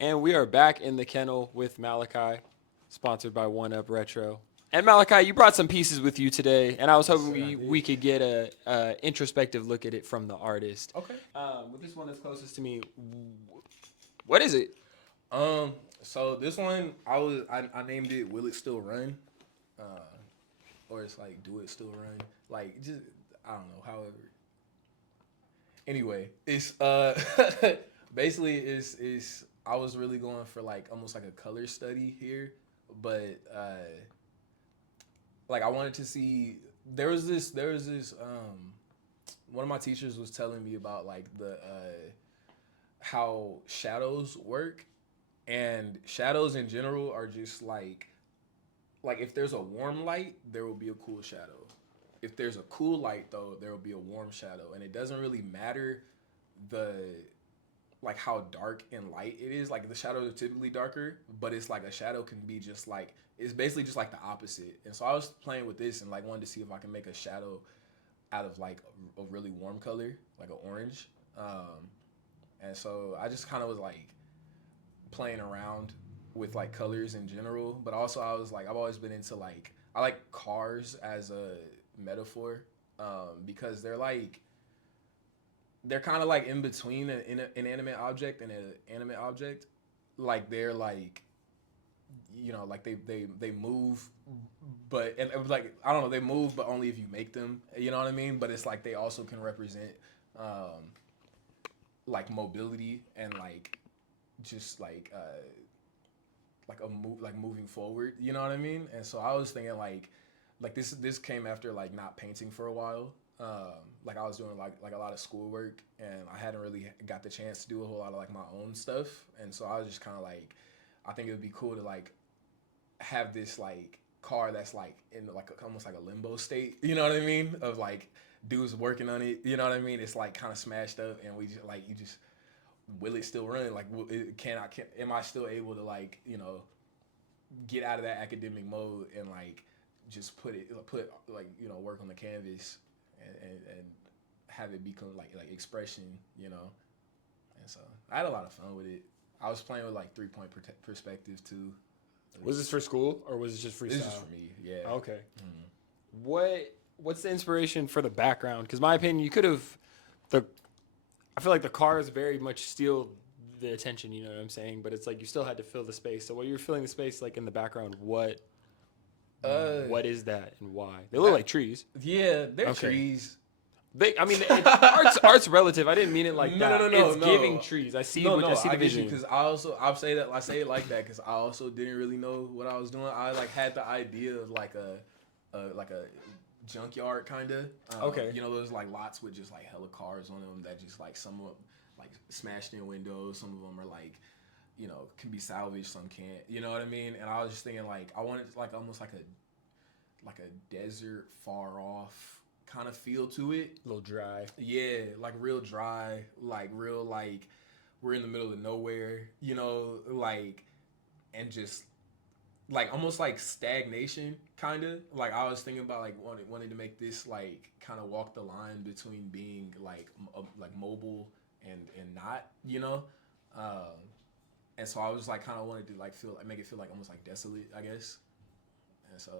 And we are back in the kennel with Malachi, sponsored by One Up Retro. And Malachi, you brought some pieces with you today, and I was hoping we could get a introspective look at it from the artist. Okay. With this one that's closest to me, what is it? So this one I named it "Will It Still Run," or it's like "Do It Still Run?" Like just I don't know. However, anyway, it's basically is I was really going for like almost like a color study here, but like I wanted to see there was this one of my teachers was telling me about like the how shadows work, and shadows in general are just like if there's a warm light, there will be a cool shadow. If there's a cool light though, there will be a warm shadow, and it doesn't really matter the like how dark and light it is. Like the shadows are typically darker, but it's like a shadow can be just like it's basically just like the opposite. And so I was playing with this and like wanted to see if I can make a shadow out of like a really warm color, like an orange. And so I just kind of was like playing around with like colors in general, but also I was like I've always been into like I like cars as a metaphor, because they're kind of like in between an inanimate object and an animate object. Like they're like, you know, like they move, but and like I don't know, they move, but only if you make them. You know what I mean? But it's like they also can represent like mobility and like just like a move like moving forward. You know what I mean? And so I was thinking like this came after like not painting for a while. Like I was doing like a lot of schoolwork, and I hadn't really got the chance to do a whole lot of like my own stuff, and so I was just kind of like, I think it would be cool to like have this like car that's like in like almost like a limbo state, you know what I mean? Of like dudes working on it, you know what I mean? It's like kind of smashed up, and we just like you just will it still run? Like am I still able to like get out of that academic mode and like just put like work on the canvas and have it become like expression, and so I had a lot of fun with it. I was playing with like 3-point perspective too. Was this for school or was it just freestyle? This is for me, yeah. Okay. Mm-hmm. What's the inspiration for the background? Because my opinion, you could have I feel like the cars very much steal the attention. You know what I'm saying? But it's like you still had to fill the space. So while you're filling the space, like in the background, what is that and why? They look like trees. Yeah, they're trees. Art's relative. I didn't mean it like that. No. It's giving trees. I see the vision. Because I say it like that because I also didn't really know what I was doing. I like had the idea of like a junkyard kind of. Okay. Those like lots with just like hella cars on them that just like some of them like smashed in windows. Some of them are like can be salvaged, some can't. You know what I mean? And I was just thinking like I wanted like almost like a desert far off kind of feel to it. A little dry. Yeah, like real dry, like real like we're in the middle of nowhere, like and just like almost like stagnation kind of. Like I was thinking about like wanting to make this like kind of walk the line between being like mobile and not, and so I was like kind of wanted to like make it feel like almost like desolate, I guess. And so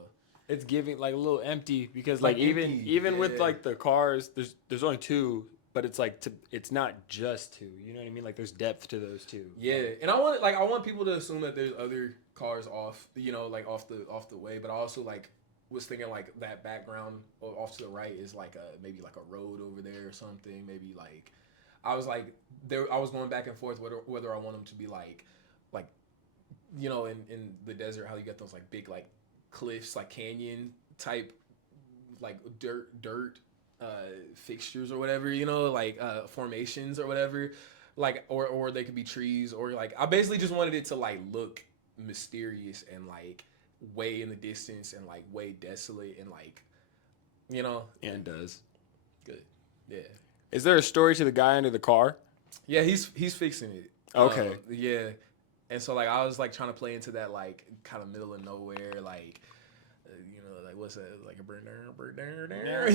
it's giving like a little empty because like even with like the cars, there's only two, but it's like it's not just two. You know what I mean? Like there's depth to those two. Yeah, and I want people to assume that there's other cars off, like off the way. But I also like was thinking like that background off to the right is like maybe like a road over there or something. Maybe like I was like I was going back and forth whether I want them to be like in the desert how you get those like big like cliffs, like canyon type like dirt fixtures or whatever, like formations or whatever, like or they could be trees, or like I basically just wanted it to like look mysterious and like way in the distance and like way desolate and like and it does good. Yeah. Is there a story to the guy under the car? Yeah, he's fixing it. Okay. Yeah. And so like I was like trying to play into that like kind of middle of nowhere like like what's that like a bird there yeah,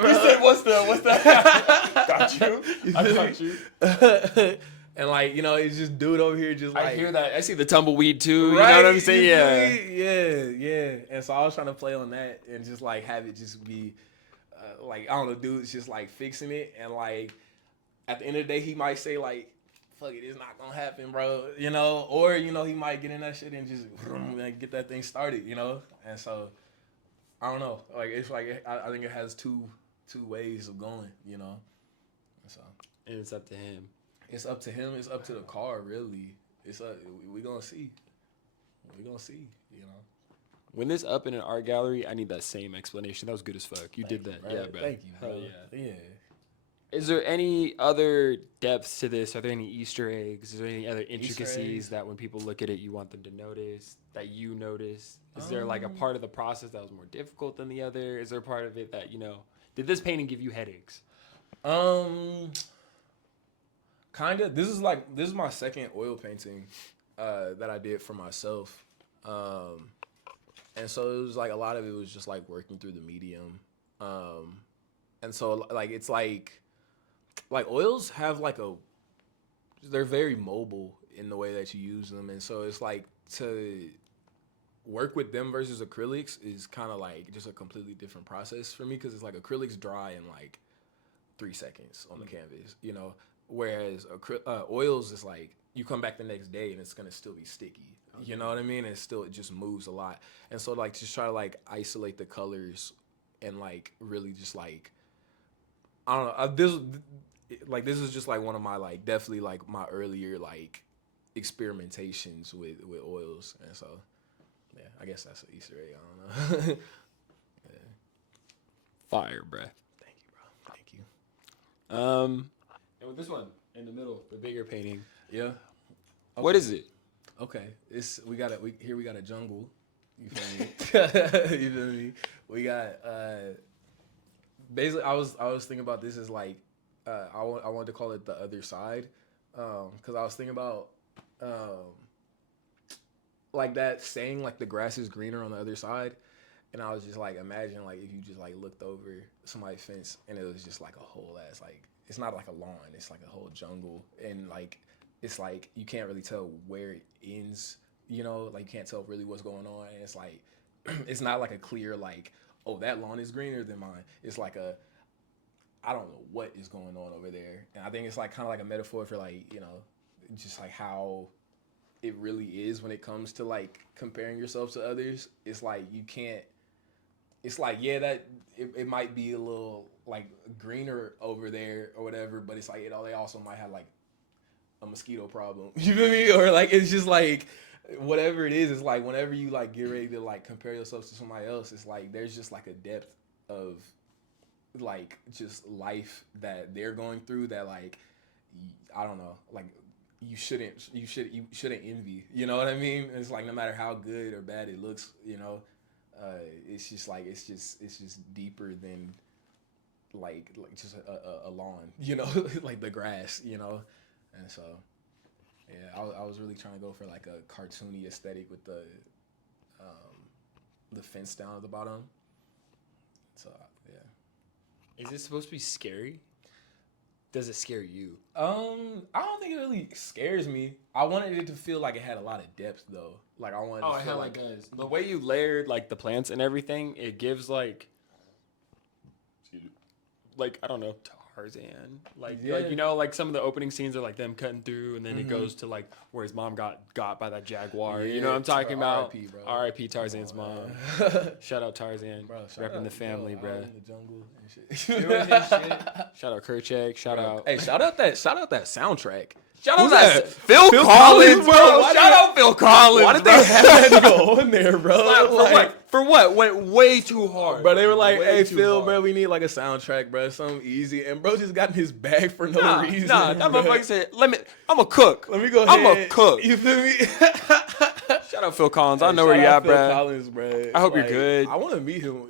bro. You said what's that got you. I got you. And like, you know, it's just dude over here just like I hear that. I see the tumbleweed too. right? You know what I'm saying? You feel Yeah. me? Yeah. And so I was trying to play on that and just like have it just be like, I don't know, dude's just like fixing it. And like at the end of the day, he might say like, fuck it, it's not gonna happen, bro. You know, or you know, he might get in that shit and just like, get that thing started, you know. And so I don't know, like it's like I think it has two ways of going, you know. So And it's up to him. it's up to him. It's up to the car, really. It's we gonna see. We gonna see, you know. When this up in an art gallery, I need that same explanation. That was good as fuck. You did that. Bro. Yeah, bro. Thank you, bro. Hell yeah. Yeah. Is there any other depths to this? Are there any Easter eggs? Is there any other intricacies that when people look at it, you want them to notice, that you notice? Is there like a part of the process that was more difficult than the other? Is there a part of it that, you know, did this painting give you headaches? Kinda. This is my second oil painting that I did for myself. And so it was like a lot of it was just like working through the medium. And so like it's like oils have like they're very mobile in the way that you use them. And so it's like to work with them versus acrylics is kind of like just a completely different process for me, because it's like acrylics dry in like 3 seconds on the canvas, you know, whereas oils is like you come back the next day and it's gonna still be sticky. You know what I mean? And it just moves a lot. And so like just try to like isolate the colors and like really just like I don't know. This is just like one of my like definitely like my earlier like experimentations with oils. And so yeah, I guess that's an Easter egg. I don't know. Yeah. Fire, bruh. Thank you, bro. Thank you. And with this one in the middle, the bigger painting. Yeah. Okay. What is it? Okay, we got a jungle. You feel me? You feel me? We got basically I was thinking about this as like I wanted to call it the other side, because I was thinking about like that saying like the grass is greener on the other side, and I was just like imagine like if you just like looked over somebody's fence and it was just like a whole ass like it's not like a lawn, it's like a whole jungle, and like it's like you can't really tell where it ends, you know, like you can't tell really what's going on. And it's like it's not like a clear like, oh, that lawn is greener than mine. It's like I don't know what is going on over there. And I think it's like kind of like a metaphor for like, you know, just like how it really is when it comes to like comparing yourself to others. It's like you can't, it's like, yeah, that it might be a little like greener over there or whatever, but it's like they also might have like a mosquito problem. You feel me? Or like it's just like whatever it is, it's like whenever you like get ready to like compare yourself to somebody else, it's like there's just like a depth of like just life that they're going through that like I don't know, like you shouldn't envy. You know what I mean? It's like no matter how good or bad it looks, you know, it's just like it's just deeper than like just a lawn, you know, like the grass, you know. And so, yeah, I was really trying to go for like a cartoony aesthetic with the fence down at the bottom. So yeah. Is it supposed to be scary? Does it scare you? I don't think it really scares me. I wanted it to feel like it had a lot of depth though. Like I wanted. Oh, it feel like the way you layered like the plants and everything. It gives like I don't know. Tarzan, like you know, like some of the opening scenes are like them cutting through, and then it goes to like where his mom got by that jaguar. You know what I'm talking about? R.I.P. Tarzan's mom. Shout out Tarzan, repping the family, bro. In the jungle and shit. Shout out Kerchak. Shout out. Hey, shout out that soundtrack. Shout out that Phil Collins, bro. Shout out Phil Collins. Why did they have that to go on there, bro? For what? Went way too hard. Bro, they were like, hey, Phil, bro, we need like a soundtrack, bro. Something easy. And bro just got in his bag for no reason. Nah, that motherfucker said, I'm a cook. Let me go ahead. I'm a cook. You feel me? Shout out Phil Collins. I know where you at, bro. Phil Collins, bro. I hope you're good. I want to meet him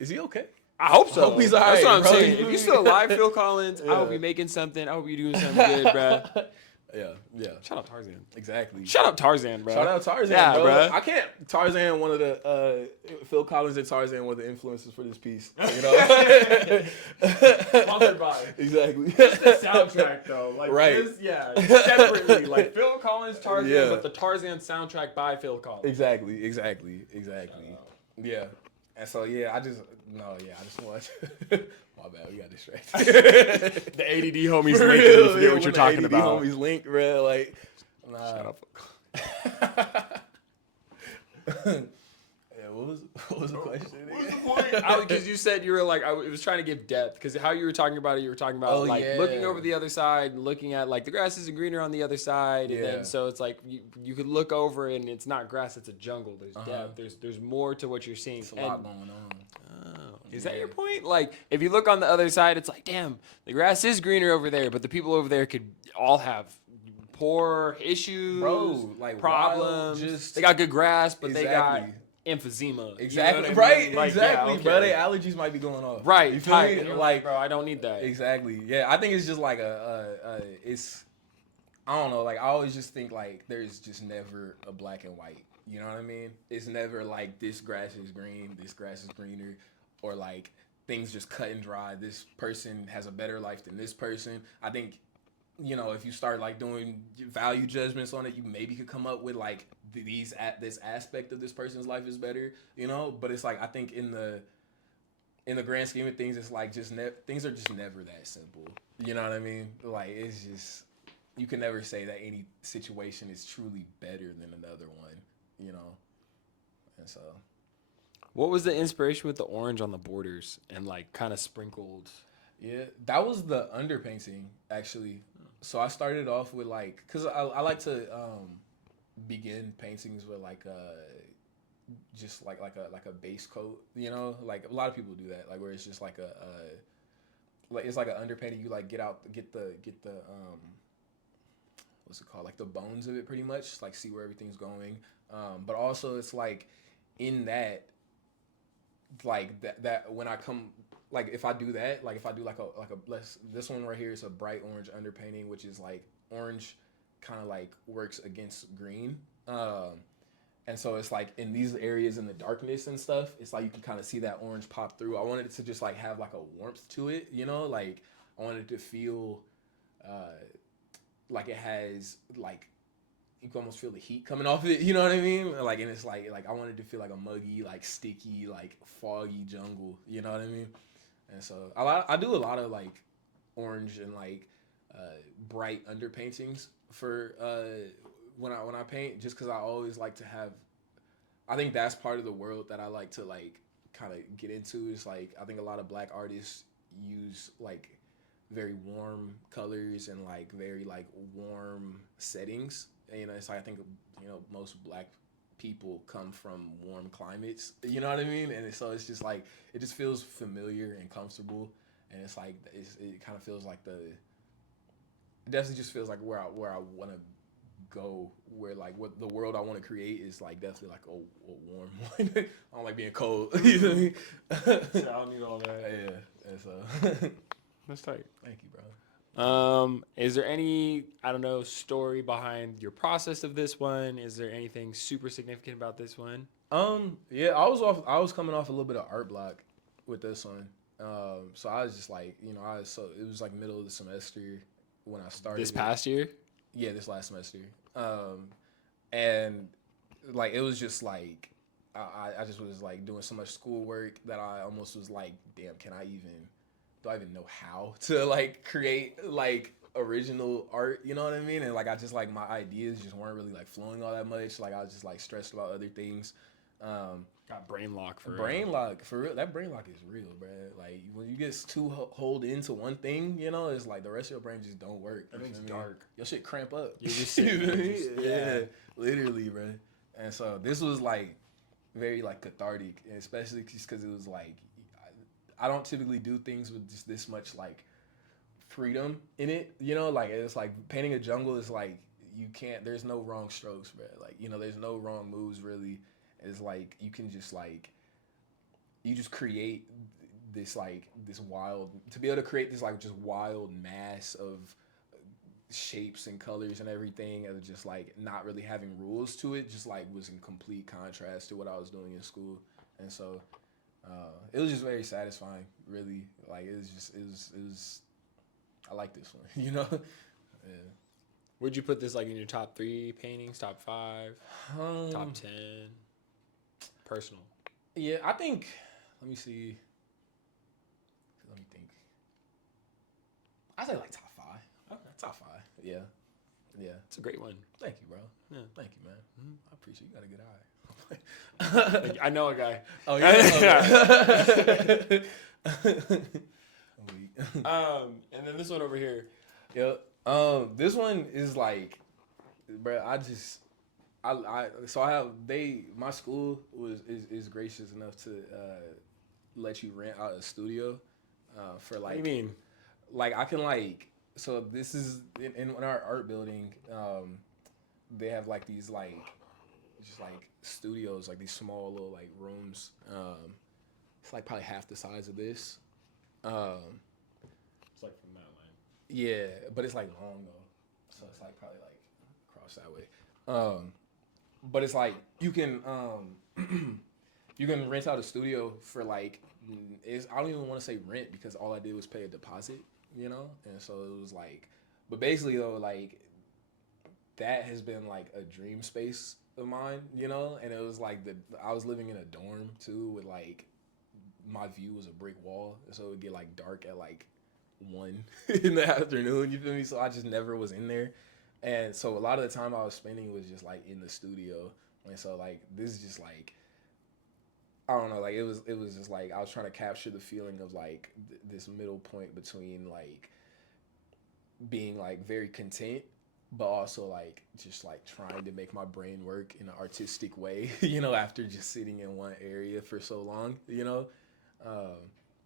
is he okay? I hope so. I hope he's all right. That's what I'm bro. saying. If you're still alive, Phil Collins, I hope you're making something. I hope you're doing something good, bro. Yeah. Shout out Tarzan. Exactly. Shout out Tarzan, bro. Shout out Tarzan, Yeah, bro. bro. I can't. Tarzan, one of the Phil Collins and Tarzan were the influences for this piece. You know, Sponsored by. Exactly. The soundtrack though, like Right. this, yeah, separately, like Phil Collins, Tarzan, Yeah. but the Tarzan soundtrack by Phil Collins. Exactly. Yeah. And so I just want. My bad, we got distracted. The ADD homies For link, real, and you forget yeah, what when you're the talking ADD about. Homies link, bro. Like, nah. Shut up. Yeah, what was the question? What was the point? Because you said you were like, it was trying to give depth. Because how you were talking about it, you were talking about looking over the other side, looking at like the grass isn't greener on the other side, and then so it's like you could look over and it's not grass, it's a jungle. There's depth. There's more to what you're seeing. It's a lot going on. Is that your point? Like, if you look on the other side, it's like, damn, the grass is greener over there, but the people over there could all have poor issues, bro, like problems. They got good grass, but they got emphysema. Exactly. You know what I mean? Right. Like, exactly, yeah, okay. bro. Their allergies might be going off. Right. You feel me? And you're Like, bro, I don't need that. Exactly. Yeah. I think it's just like it's. I don't know. Like, I always just think like there's just never a black and white. You know what I mean? It's never like this grass is green, this grass is greener, or like things just cut and dry. This person has a better life than this person. I think, if you start like doing value judgments on it, you maybe could come up with like this aspect of this person's life is better, But it's like I think in the grand scheme of things, it's like just things are just never that simple. You know what I mean? Like it's just you can never say that any situation is truly better than another one, And so. What was the inspiration with the orange on the borders and like kind of sprinkled? Yeah, that was the underpainting actually. So I started off with like, cause I like to begin paintings with like just like a base coat, Like a lot of people do that, like where it's just like like it's like an underpainting. You like get the what's it called, like the bones of it pretty much, like see where everything's going. But also it's like in that. Like that when I come, like if I do that, like if I do like a this one right here is a bright orange underpainting, which is like orange kind of like works against green, and so it's like in these areas in the darkness and stuff, it's like you can kind of see that orange pop through. I wanted it to just like have like a warmth to it, like I wanted it to feel like it has like you can almost feel the heat coming off it, you know what I mean? Like, and it's like I wanted to feel like a muggy, like sticky, like foggy jungle, you know what I mean? And so I do a lot of like orange and like bright underpaintings for when I paint, just because I always like to have. I think that's part of the world that I like to like kind of get into. Is like I think a lot of black artists use like very warm colors and like very like warm settings. It's like I think most black people come from warm climates. You know what I mean? And so it's just like it just feels familiar and comfortable, and it's like it kind of feels like it definitely just feels like where I want to go. Where like what the world I want to create is like definitely like a warm one. I don't like being cold. You know what I mean? I don't need all that. Yeah. And so that's tight. Thank you, bro. Is there any, I don't know, story behind your process of this one? Is there anything super significant about this one? Yeah, I was coming off a little bit of art block with this one. So I was just like, it was like middle of the semester when I started. This past year? Yeah, this last semester. And like, it was just like, I just was like doing so much schoolwork that I almost was like, damn, do I even know how to like create like original art, you know what I mean? And like I just like my ideas just weren't really like flowing all that much. Like I was just like stressed about other things. Got brain lock for real. That brain lock is real, bro. Like when you get too holed into one thing, it's like the rest of your brain just don't work. Everything's dark. Your shit cramp up. You're just sitting yeah, literally, bro. And so this was like very like cathartic, and especially just because it was like I don't typically do things with just this much like freedom in it, like it's like painting a jungle is like there's no wrong strokes, bro. Like, there's no wrong moves really. It's like you can just like you just create this like this wild to be able to create this like just wild mass of shapes and colors and everything, and just like not really having rules to it, just like was in complete contrast to what I was doing in school. And so it was just very satisfying, really. Like it was I like this one, you know. Yeah. Would you put this like in your top 3 paintings, top 5, top 10? Personal. Yeah, I think. Let me see. Let me think. I say like top 5. Okay, top 5. Yeah, yeah. It's a great one. Thank you, bro. Yeah. Thank you, man. I appreciate you. Got a good eye. I know a guy. Oh yeah. And then this one over here. Yep. This one is like, bro. My school is gracious enough to let you rent out a studio for like. What do you mean? Like I can like, so this is in our art building. They have like these like, just like studios, like these small little like rooms. It's like probably half the size of this. It's like from that line. Yeah, but it's like long though, so it's like probably like across that way. But it's like you can you can rent out a studio for like I don't even want to say rent because all I did was pay a deposit, you know, and so it was like, but basically though like that has been like a dream space of mine, you know, and it was like I was living in a dorm too with like my view was a brick wall, so it would get like dark at like 1 in the afternoon, you feel me? So I just never was in there. And so a lot of the time I was spending was just like in the studio. And so like this is just like I don't know, like it was just like I was trying to capture the feeling of like this middle point between like being like very content but also like just like trying to make my brain work in an artistic way, you know, after just sitting in one area for so long, you know.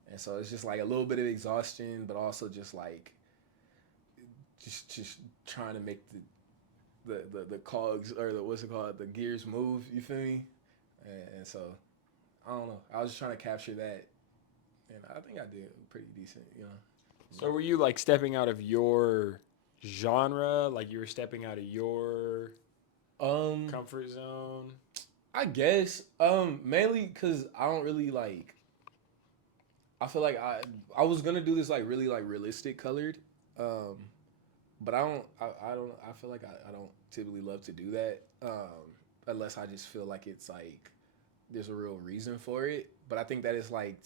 And so it's just like a little bit of exhaustion, but also just like just trying to make the cogs or the gears move. You feel me? And so I don't know. I was just trying to capture that, and I think I did pretty decent. You know. So were you like stepping out of your genre? Like you were stepping out of your comfort zone? I guess mainly because I don't really like. I feel like I was gonna do this like really like realistic colored, but I feel like I don't typically love to do that unless I just feel like it's like there's a real reason for it. But I think that it's like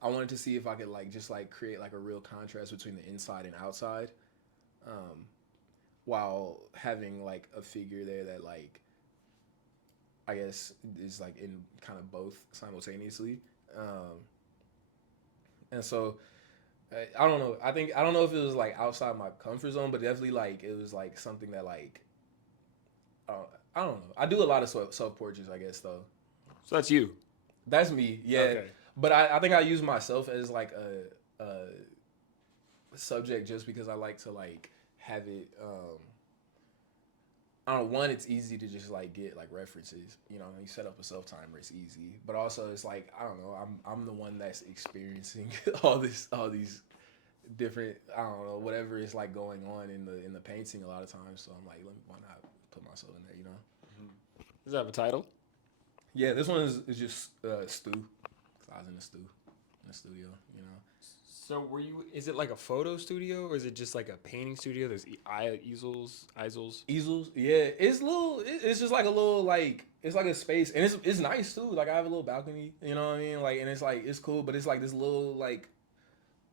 I wanted to see if I could like just like create like a real contrast between the inside and outside, while having like a figure there that like I guess is like in kind of both simultaneously. And so I don't know. I don't know if it was like outside my comfort zone, but definitely like it was like something that like I don't know. I do a lot of self portraits, I guess though. So that's you. That's me, yeah. Okay. But I think I use myself as like a subject just because I like to like have it. I don't know, one, it's easy to just like get like references, you know, you set up a self timer, it's easy, but also it's like, I don't know, I'm the one that's experiencing all these different, I don't know, whatever is like going on in the painting a lot of times. So I'm like, why not put myself in there, you know? Mm-hmm. Does that have a title? Yeah, this one is just Stew. I was in the studio, you know. So is it like a photo studio or is it just like a painting studio? There's easels. Easels, yeah. It's just like a little like, it's like a space and it's nice too. Like I have a little balcony, you know what I mean? Like, and it's like, it's cool, but it's like this little like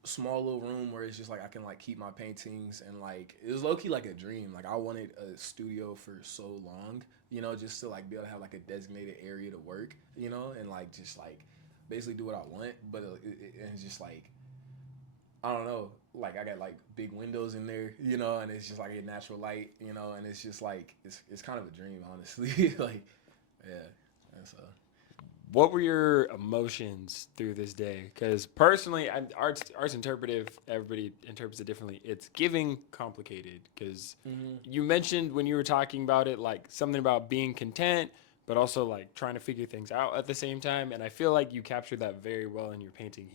small little room where it's just like I can like keep my paintings and like, it was low key like a dream. Like I wanted a studio for so long, you know, just to like be able to have like a designated area to work, you know, and like just like basically do what I want. But it's just like, I don't know, like I got like big windows in there, you know, and it's just like a natural light, you know, and it's just like it's kind of a dream, honestly. Like, yeah. And so, what were your emotions through this day? Because personally, art's interpretive. Everybody interprets it differently. It's giving complicated because you mentioned when you were talking about it, like something about being content, but also like trying to figure things out at the same time. And I feel like you captured that very well in your painting.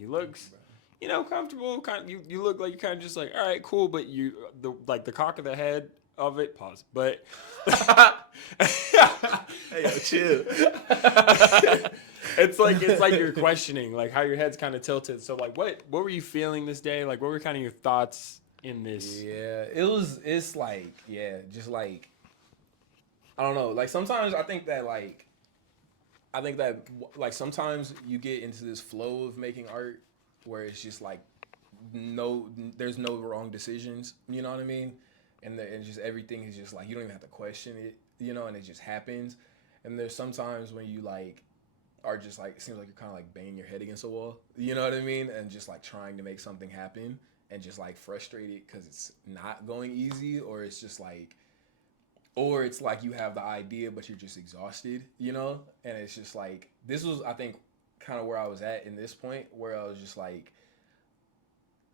you know, comfortable. Kind of, you look like you're kind of just like, all right, cool, but the cock of the head of it. Pause. But Hey, yo, chill. it's like you're questioning like how your head's kind of tilted. So like, what were you feeling this day? Like, what were kind of your thoughts in this? Yeah, it's like, yeah, just like, I don't know. Like sometimes I think that like sometimes you get into this flow of making art where it's just like there's no wrong decisions. You know what I mean? And just everything is just like you don't even have to question it. You know, and it just happens. And there's sometimes when you like are just like it seems like you're kind of like banging your head against a wall. You know what I mean? And just like trying to make something happen and just like frustrated because it's not going easy or it's like you have the idea but you're just exhausted, you know? And it's just like this was I think kind of where I was at in this point where I was just like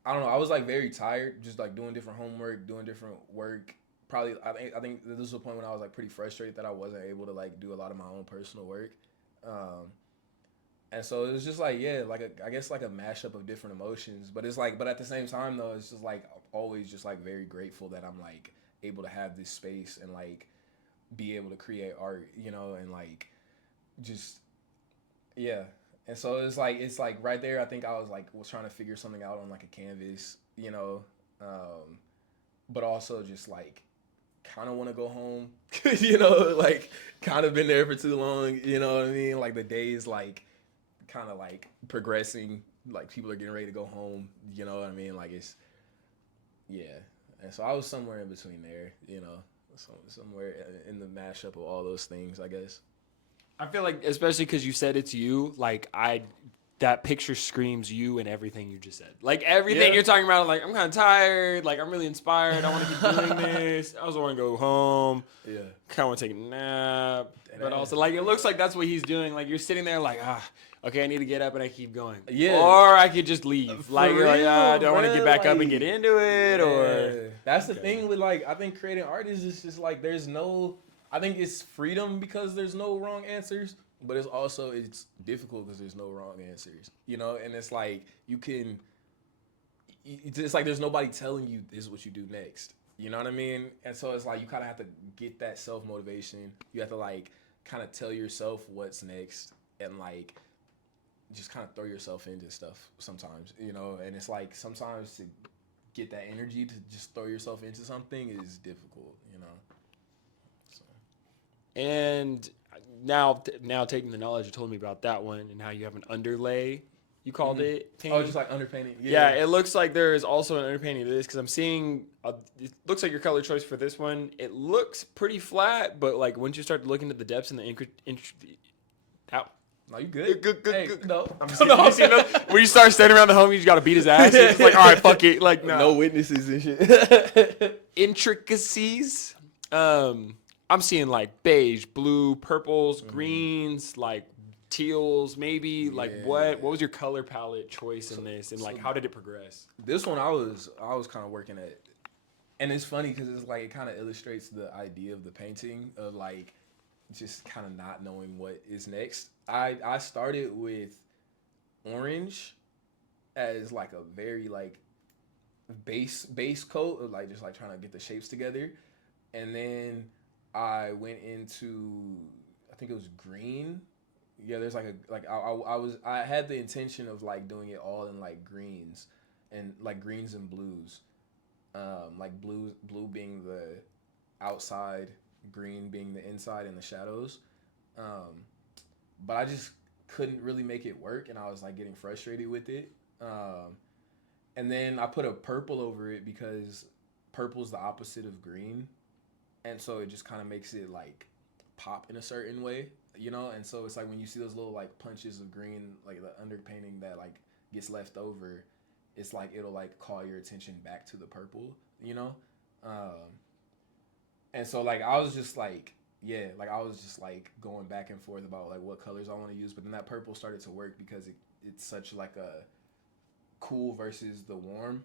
I don't know, I was like very tired just like doing different homework, doing different work. Probably I think this was a point when I was like pretty frustrated that I wasn't able to like do a lot of my own personal work. Um and so it was just like yeah, I guess like a mashup of different emotions, but it's like but at the same time though, it's just like always just like very grateful that I'm like able to have this space and like be able to create art, you know, and like just yeah. And so it's like right there I think I was trying to figure something out on like a canvas, you know, but also just like kind of want to go home, you know, like kind of been there for too long, you know what I mean? Like the days like kind of like progressing, like people are getting ready to go home, you know what I mean? Like it's yeah. And so I was somewhere in between there, you know, somewhere in the mashup of all those things, I guess. I feel like, especially because you said it's you, like that picture screams you and everything you just said. Like everything Yeah. you're talking about, like I'm kind of tired, like I'm really inspired. I want to keep doing this. I also want to go home. Yeah. Kind of want to take a nap, but Deadass. also like it looks like that's what he's doing. Like you're sitting there, like okay, I need to get up and I keep going. Yeah. Or I could just leave. For Like you're like, real, do I want to bruh, get back up and like, get into it, or yeah. That's the Okay. thing with like I think creating art is just like I think it's freedom because there's no wrong answers, but it's difficult because there's no wrong answers. You know, and it's like it's like there's nobody telling you this is what you do next. You know what I mean? And so it's like you kind of have to get that self motivation. You have to like kind of tell yourself what's next and like just kind of throw yourself into stuff sometimes, you know. And it's like sometimes to get that energy to just throw yourself into something is difficult, you know. So. And now taking the knowledge you told me about that one and how you have an underlay, you called it. Oh, Painting. just like underpainting. Yeah, it looks like there is also an underpainting to this because I'm seeing. It looks like your color choice for this one. It looks pretty flat, but like once you start to look into the depths and Ow. No, you good? Hey, no, I'm just kidding. You see those? When you start standing around the home, you just gotta beat his ass. It's like, all right, fuck it. Like, no witnesses and shit. Intricacies. I'm seeing like beige, blue, purples, greens, like teals, maybe. Like, what was your color palette choice in this, and like, how did it progress? This one I was kind of working at, and it's funny because it's like it kind of illustrates the idea of the painting of like just kind of not knowing what is next. I started with orange as like a very like base coat of like just like trying to get the shapes together, and then I went into I think it was green. Yeah, there's like I had the intention of like doing it all in like greens and blues, like blue being the outside, green being the inside and the shadows. But I just couldn't really make it work, and I was like getting frustrated with it. And then I put a purple over it because purple's the opposite of green, and so it just kind of makes it like pop in a certain way, you know. And so it's like when you see those little like punches of green, like the underpainting that like gets left over, it's like it'll like call your attention back to the purple, you know. And so like I was just like I was just like going back and forth about like what colors I want to use, but then that purple started to work because it's such like a cool versus the warm.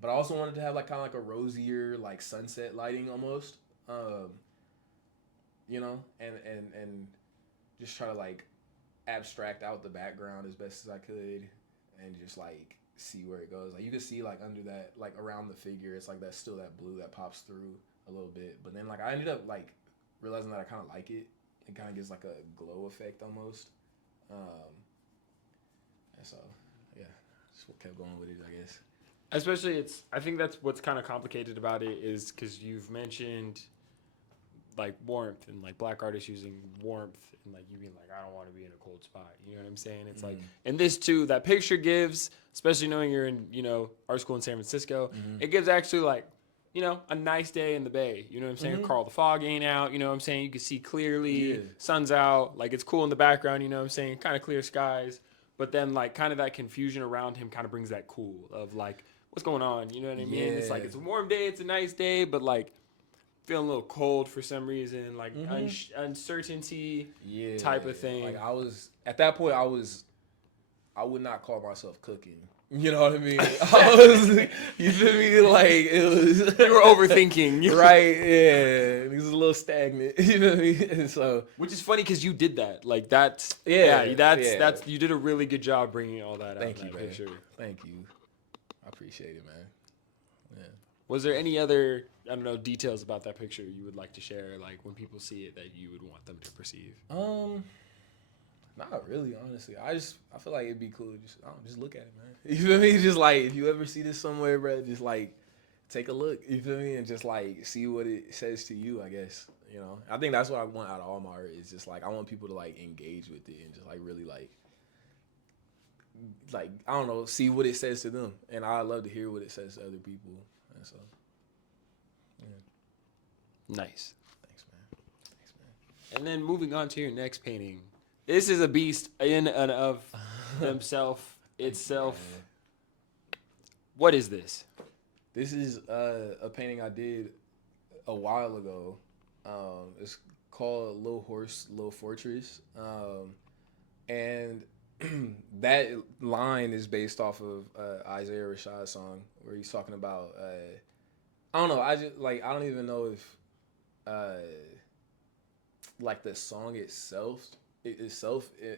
But I also wanted to have like kind of like a rosier like sunset lighting almost, you know, and just try to like abstract out the background as best as I could, and just like see where it goes. Like you can see like under that, like around the figure, it's like that's still that blue that pops through a little bit. But then like I ended up like realizing that I kind of like it. It kind of gives like a glow effect almost. And so yeah, just what kept going with it, I guess. Especially, I think that's what's kind of complicated about it is because you've mentioned like warmth and like black artists using warmth and like you being like, I don't want to be in a cold spot. You know what I'm saying? It's like, and this too, that picture gives, especially knowing you're in, art school in San Francisco, it gives actually like, a nice day in the Bay. You know what I'm saying? Carl, the fog ain't out. You know what I'm saying? You can see clearly. Yeah. Sun's out. Like it's cool in the background. You know what I'm saying? Kind of clear skies. But then like kind of that confusion around him kind of brings that cool of like, what's going on? You know what I mean? Yeah. It's like, it's a warm day. It's a nice day. But like, feeling a little cold for some reason, like uncertainty type of thing. Like I was at that point, I would not call myself cooking. You know what I mean? I was, you feel me? Like it was. You were overthinking, right? Yeah, it was a little stagnant. You know what I mean? And so, which is funny because you did that. Like that's that's you did a really good job bringing all that out. Thank you, man. Picture. Thank you. I appreciate it, man. Yeah. Was there any other details about that picture you would like to share? Like when people see it, that you would want them to perceive? Not really, honestly. I feel like it'd be cool. Just look at it, man. You feel me? Just like if you ever see this somewhere, bro, just like take a look. You feel me? And just like see what it says to you. I guess I think that's what I want out of all my art. Is just like I want people to like engage with it and just like really like I don't know, see what it says to them. And I love to hear what it says to other people. And so, yeah. Nice. Thanks, man. And then moving on to your next painting. This is a beast in and of itself. What is this? This is a painting I did a while ago. It's called Little Horse, Little Fortress. And that line is based off of Isaiah Rashad's song where he's talking about, I don't know, I don't even know if like the song itself,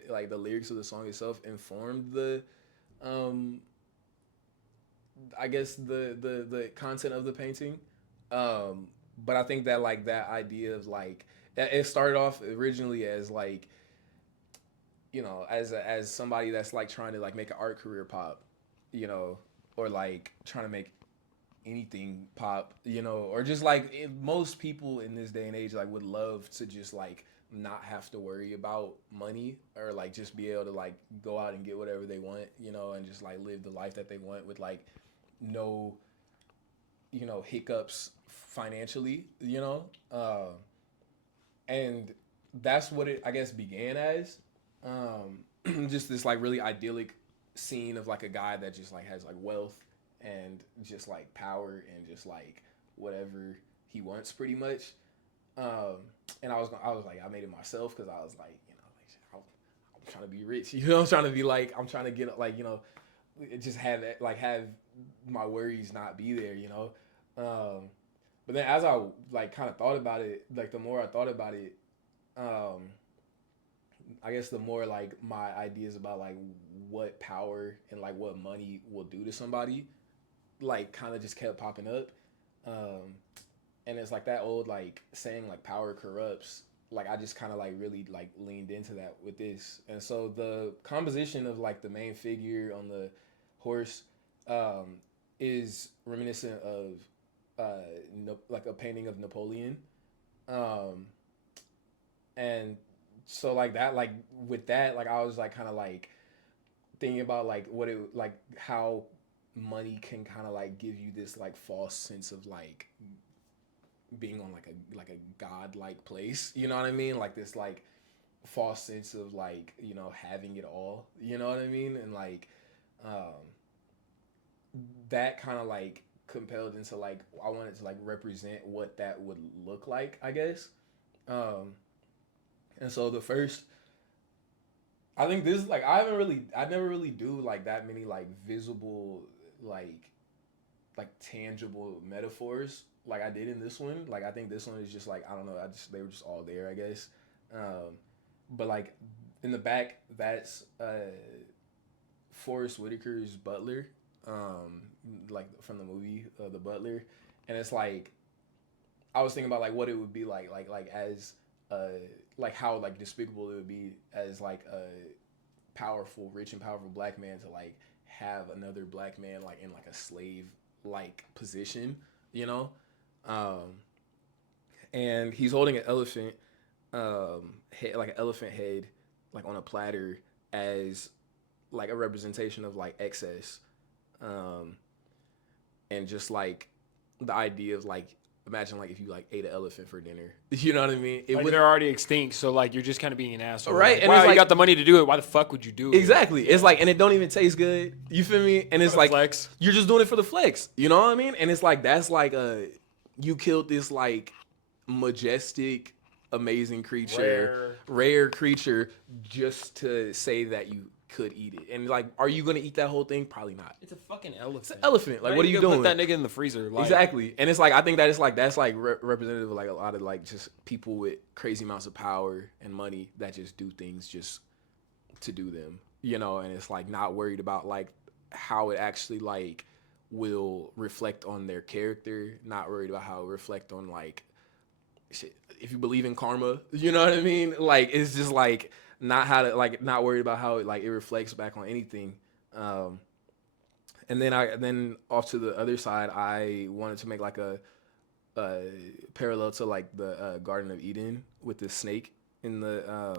like the lyrics of the song itself informed the I guess the content of the painting. But I think that like that idea of like it started off originally as like as somebody that's like trying to like make an art career pop, or like trying to make anything pop, or just like most people in this day and age like would love to just like not have to worry about money or like just be able to like go out and get whatever they want, and just like live the life that they want with like no hiccups financially, and that's what it I guess began as, just this like really idyllic scene of like a guy that just like has like wealth and just like power and just like whatever he wants pretty much. And I was like, I made it myself because I was like, I'm trying to be rich, I'm trying to be like, I'm trying to get like, just have my worries not be there, but then as I like kind of thought about it, like the more I thought about it, I guess the more like my ideas about like what power and like what money will do to somebody, like kind of just kept popping up. And it's like that old like saying like power corrupts. Like I just kind of like really like leaned into that with this. And so the composition of like the main figure on the horse is reminiscent of like a painting of Napoleon. And so like that, like with that, like I was like kind of like thinking about like what it like how money can kind of like give you this like false sense of like being on like a godlike place, you know what I mean? Like this like false sense of like having it all, you know what I mean? And like that kind of like compelled into like I wanted to like represent what that would look like, I guess. And so the first, I think this is like I never really do like that many like visible like tangible metaphors like I did in this one. Like I think this one is just like I don't know, they were just all there, I guess. But like in the back, that's Forrest Whitaker's butler, like from the movie The Butler, and it's like I was thinking about like what it would be like as like how like despicable it would be as like a powerful, rich and powerful black man to like have another black man like in like a slave like position, you know, and he's holding an elephant, head, like an elephant head, like on a platter as like a representation of like excess, and just like the idea of like imagine like if you like ate an elephant for dinner, you know what I mean? Like they're already extinct, so like you're just kind of being an asshole, right? Like, And wow, it's you like, got the money to do it. Why the fuck would you do it? Exactly. It's like, and it don't even taste good. You feel me? And it's For the like flex. you're just doing it for the flex. You know what I mean? And it's like that's like you killed this like majestic, amazing creature, rare creature, just to say that you could eat it. And like, are you gonna eat that whole thing? Probably not. It's a fucking elephant. It's an elephant. Like, Right? what are you gonna doing? Put that nigga in the freezer. Like, Exactly. And it's like I think that it's like that's like representative of like a lot of like just people with crazy amounts of power and money that just do things just to do them, you know, and it's like not worried about like how it actually like will reflect on their character, not worried about how it reflect on like shit, if you believe in karma, you know what I mean? Like it's just like not how to like not worried about how it like it reflects back on anything. And then off to the other side, I wanted to make like a parallel to like the Garden of Eden with the snake in the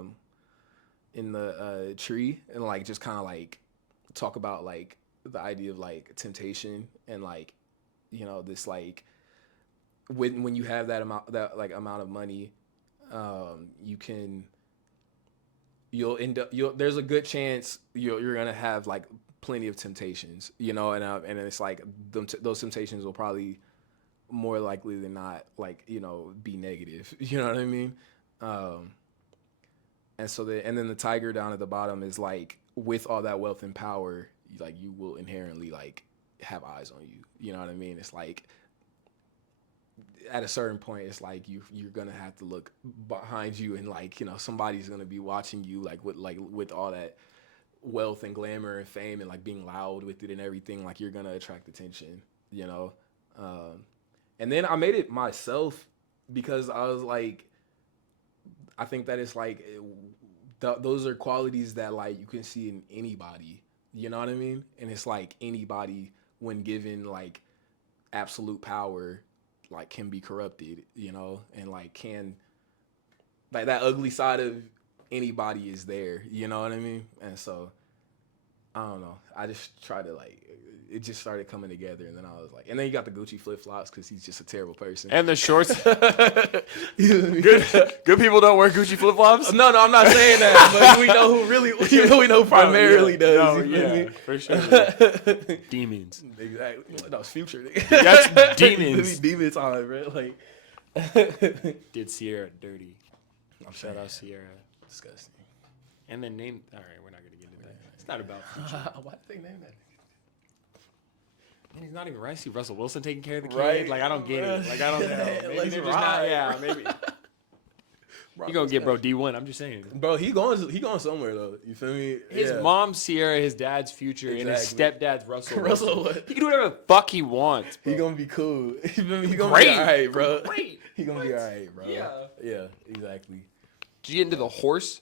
tree, and like just kind of like talk about like the idea of like temptation and like, you know, this like when you have that amount of money, you'll end up there's a good chance you're gonna have like plenty of temptations, you know, and it's like those temptations will probably more likely than not like, you know, be negative, you know what I mean? And so then the tiger down at the bottom is like with all that wealth and power, like you will inherently like have eyes on you, you know what I mean? It's like at a certain point, it's like you're gonna have to look behind you, and like, you know, somebody's gonna be watching you like with all that wealth and glamour and fame and like being loud with it and everything. Like you're gonna attract attention, you know. And then I made it myself because I was like, I think that it's like those are qualities that like you can see in anybody, you know what I mean? And it's like anybody when given like absolute power like can be corrupted, you know, and like can like that ugly side of anybody is there, you know what I mean? And so I don't know, I just try to like it just started coming together, and then I was like, and then you got the Gucci flip-flops because he's just a terrible person, and the shorts. good people don't wear Gucci flip-flops. No, I'm not saying that, but we know who really we know primarily does. No, yeah, for sure. Demons. Exactly. No, it's Future. That's demons. Demon time, bro. Like did Sierra dirty. Shout out Sierra. Disgusting. And then name. All right, we're not gonna get into that. It's not about Future. Why did they name that? Man, he's not even right. See Russell Wilson taking care of the kid. Right. Like I don't get it. Like I don't know. Maybe Like, they're just right. not. Yeah, maybe. You gonna get bro D1? I'm just saying. Bro, he going somewhere though. You feel me? His mom's Sierra, his dad's Future, and his Exactly. stepdad's Russell. Russell, He can do whatever the fuck he wants. Bro. he gonna be cool. He gonna Great. be alright, bro. Great. He gonna be alright, bro. Yeah. Yeah, exactly. Did you get into the horse?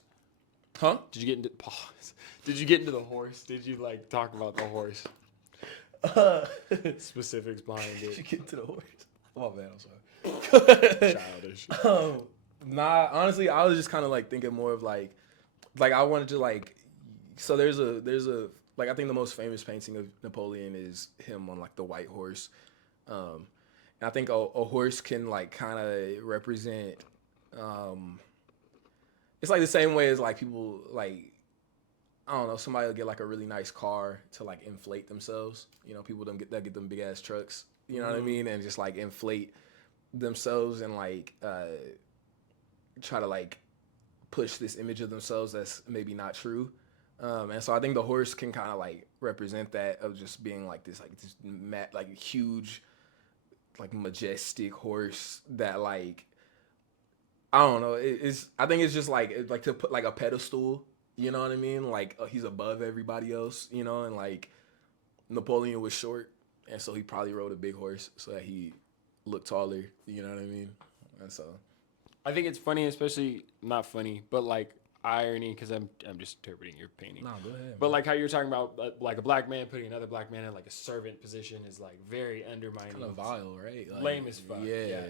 Huh? Did you get into pause? Did you get into the horse? Did you like talk about the horse? Specifics behind Did you it. get to the horse? Oh man, I'm sorry. Childish. Nah, honestly, I was just kind of like thinking more of like I wanted to like, so there's a like I think the most famous painting of Napoleon is him on like the white horse, and I think a horse can like kind of represent, it's like the same way as like people like, I don't know, somebody will get like a really nice car to like inflate themselves. You know, people don't get them big ass trucks. You know what I mean? And just like inflate themselves and like try to like push this image of themselves that's maybe not true. And so I think the horse can kind of like represent that of just being like this like huge, like majestic horse that like, I don't know. I think it's just like to put like a pedestal. You know what I mean? Like he's above everybody else, you know, and like Napoleon was short, and so he probably rode a big horse so that he looked taller. You know what I mean? And so I think it's funny, especially not funny, but like irony, because I'm just interpreting your painting. no, go ahead. But Man. like how you're talking about like a black man putting another black man in like a servant position is like very undermining. Kind of vile, right? Like, Lame as fuck. Yeah.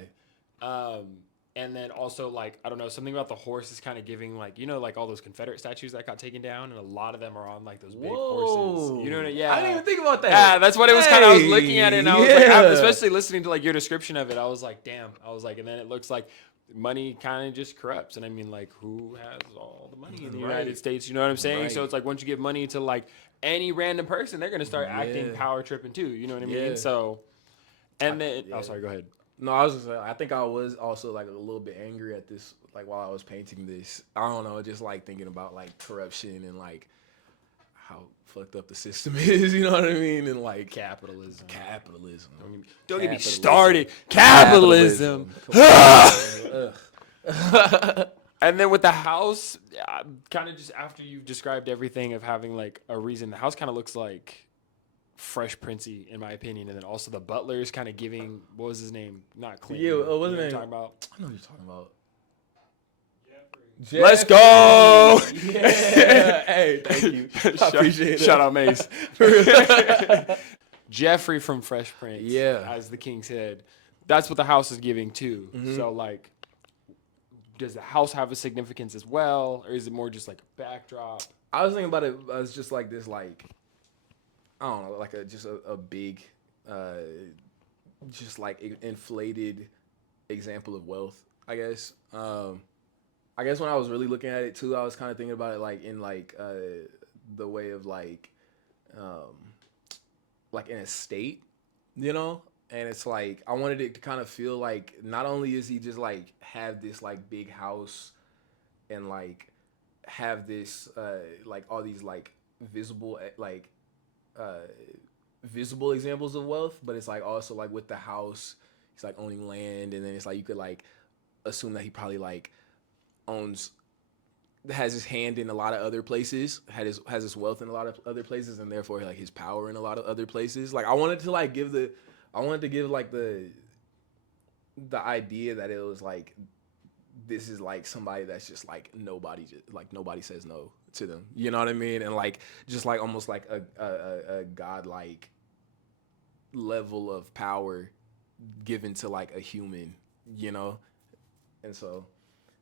And then also like I don't know, something about the horse is kind of giving like like all those Confederate statues that got taken down, and a lot of them are on like those big horses. You know what I mean? Yeah. I didn't even think about that. Yeah, that's what it was kind of. I was looking at it and I was like, yeah. especially listening to like your description of it, I was like, damn. I was like, and then it looks like money kind of just corrupts, and I mean, like, who has all the money in the United States? You know what I'm saying? So it's like once you give money to like any random person, they're gonna start acting power tripping too. You know what I mean? So, and then sorry, go ahead. No, I was just saying, I think I was also like a little bit angry at this, like while I was painting this. I don't know, just like thinking about like corruption and like how fucked up the system is, you know what I mean? And like Capitalism. Don't get me started. Capitalism. And then with the house, kind of just after you've described everything of having like a reason, the house kind of looks like Fresh Princey in my opinion, and then also the butler is kind of giving what was his name? Not Clinton. Yeah, what's his name? Talking about? I know what you're talking about. Jeffrey. Let's go! Yeah. Hey, thank you. I appreciate it. Shout out Mace. Jeffrey from Fresh Prince. Yeah. As the king said. That's what the house is giving too. Mm-hmm. So like, does the house have a significance as well, or is it more just like a backdrop? I was thinking about it as just like this, like, I don't know, like a big, just like inflated example of wealth, I guess. I guess when I was really looking at it too, I was kind of thinking about it like in like the way of like an estate, you know? And it's like, I wanted it to kind of feel like not only is he just like have this like big house and like have this like all these like visible visible examples of wealth, but it's like also like with the house, he's like owning land, and then it's like you could like assume that he probably like has his hand in a lot of other places, has his wealth in a lot of other places, and therefore like his power in a lot of other places. Like I wanted to give like the idea that it was like this is like somebody that's just like nobody says no to them. You know what I mean? And like just like almost like a godlike level of power given to like a human, you know? And so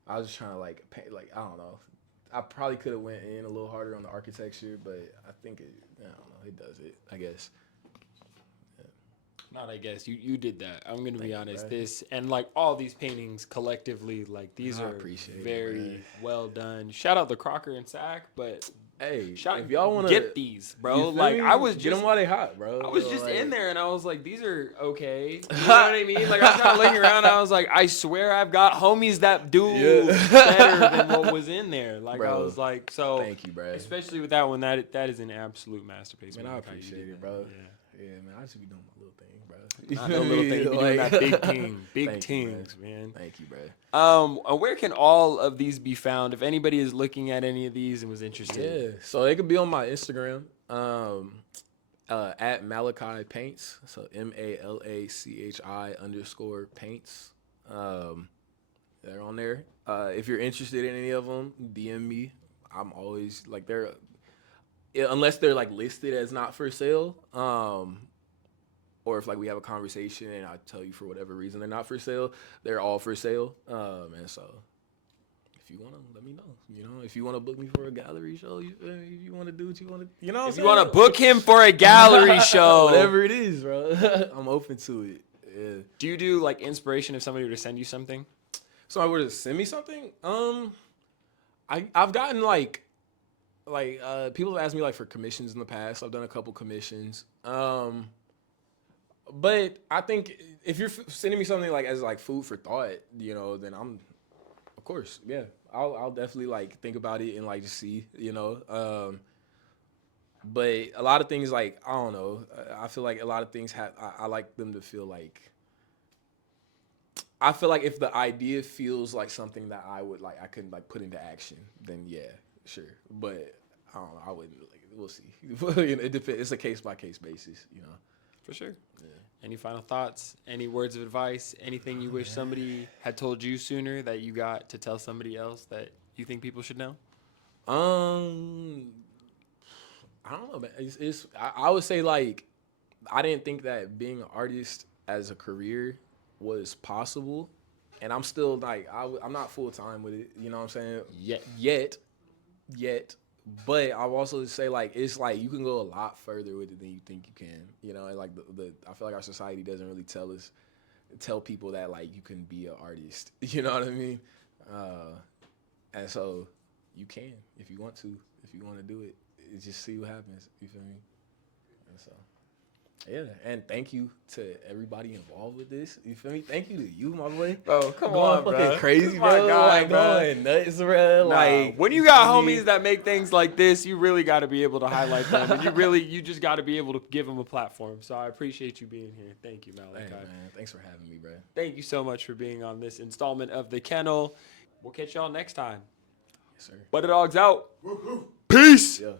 I was just trying to like paint, like, I don't know. I probably could have went in a little harder on the architecture, but I think I don't know, it does it, I guess. Not I guess. You did that. I'm going to be honest. Bro. This and like all these paintings collectively, like these are very well done. Shout out to Crocker and Sack, but hey, if y'all want to get these, bro. Like I was just get them while they hot, bro. I was just in there and I was like, these are okay. You know what I mean? Like I was kind of looking around. And I was like, I swear I've got homies that do better than what was in there. Like bro, I was like, so thank you, bro. Especially with that one, that is an absolute masterpiece. Man, I appreciate it, bro. Yeah, man, I should be doing my little thing, bro. Not no little thing. You be doing that big thing, big things, man. Thank you, bro. Where can all of these be found? If anybody is looking at any of these and was interested, yeah. So they could be on my Instagram, at Malachi Paints. So MALACHI_paints. They're on there. If you're interested in any of them, DM me. I'm always like unless they're like listed as not for sale, or if like we have a conversation and I tell you for whatever reason they're not for sale, they're all for sale. And so if you want to, let me know. You know, if you want to book me for a gallery show, if you want to do what you want to, you know, if you want to book him for a gallery show, whatever it is, bro, I'm open to it. Yeah. Do you do like inspiration if somebody were to send you something? Somebody were to send me something? I've gotten like people have asked me like for commissions in the past. I've done a couple commissions. But I think if you're sending me something like as like food for thought, you know, then I'm, of course, yeah, I'll definitely like think about it and like just see, you know. But a lot of things like I don't know. I feel like a lot of things I like them to feel like. I feel like if the idea feels like something that I would like, I couldn't like put into action, then yeah, sure. But I don't know. I wouldn't like we'll see. You know, it depends. It's a case by case basis, you know. For sure. Yeah. Any final thoughts? Any words of advice? Anything you wish somebody had told you sooner that you got to tell somebody else that you think people should know? I don't know, man. I would say like I didn't think that being an artist as a career was possible, and I'm still like I'm not full time with it. You know what I'm saying? Yet. But I'll also say like it's like you can go a lot further with it than you think you can. You know, and like I feel like our society doesn't really tell people that like you can be an artist. You know what I mean? And so you can if you want to do it. Just see what happens. You feel me? And so. Yeah, and thank you to everybody involved with this. You feel me? Thank you to you, my boy. Bro, come going on, fucking bro. crazy, My bro. guy, like bro. going nuts, bro. Nah, like when you got homies that make things like this, you really got to be able to highlight them, and you just got to be able to give them a platform. So I appreciate you being here. Thank you, Malachi. Hey, man, thanks for having me, bro. Thank you so much for being on this installment of the Kennel. We'll catch y'all next time. Yes, sir. Buttadawgz out. Peace. Yeah.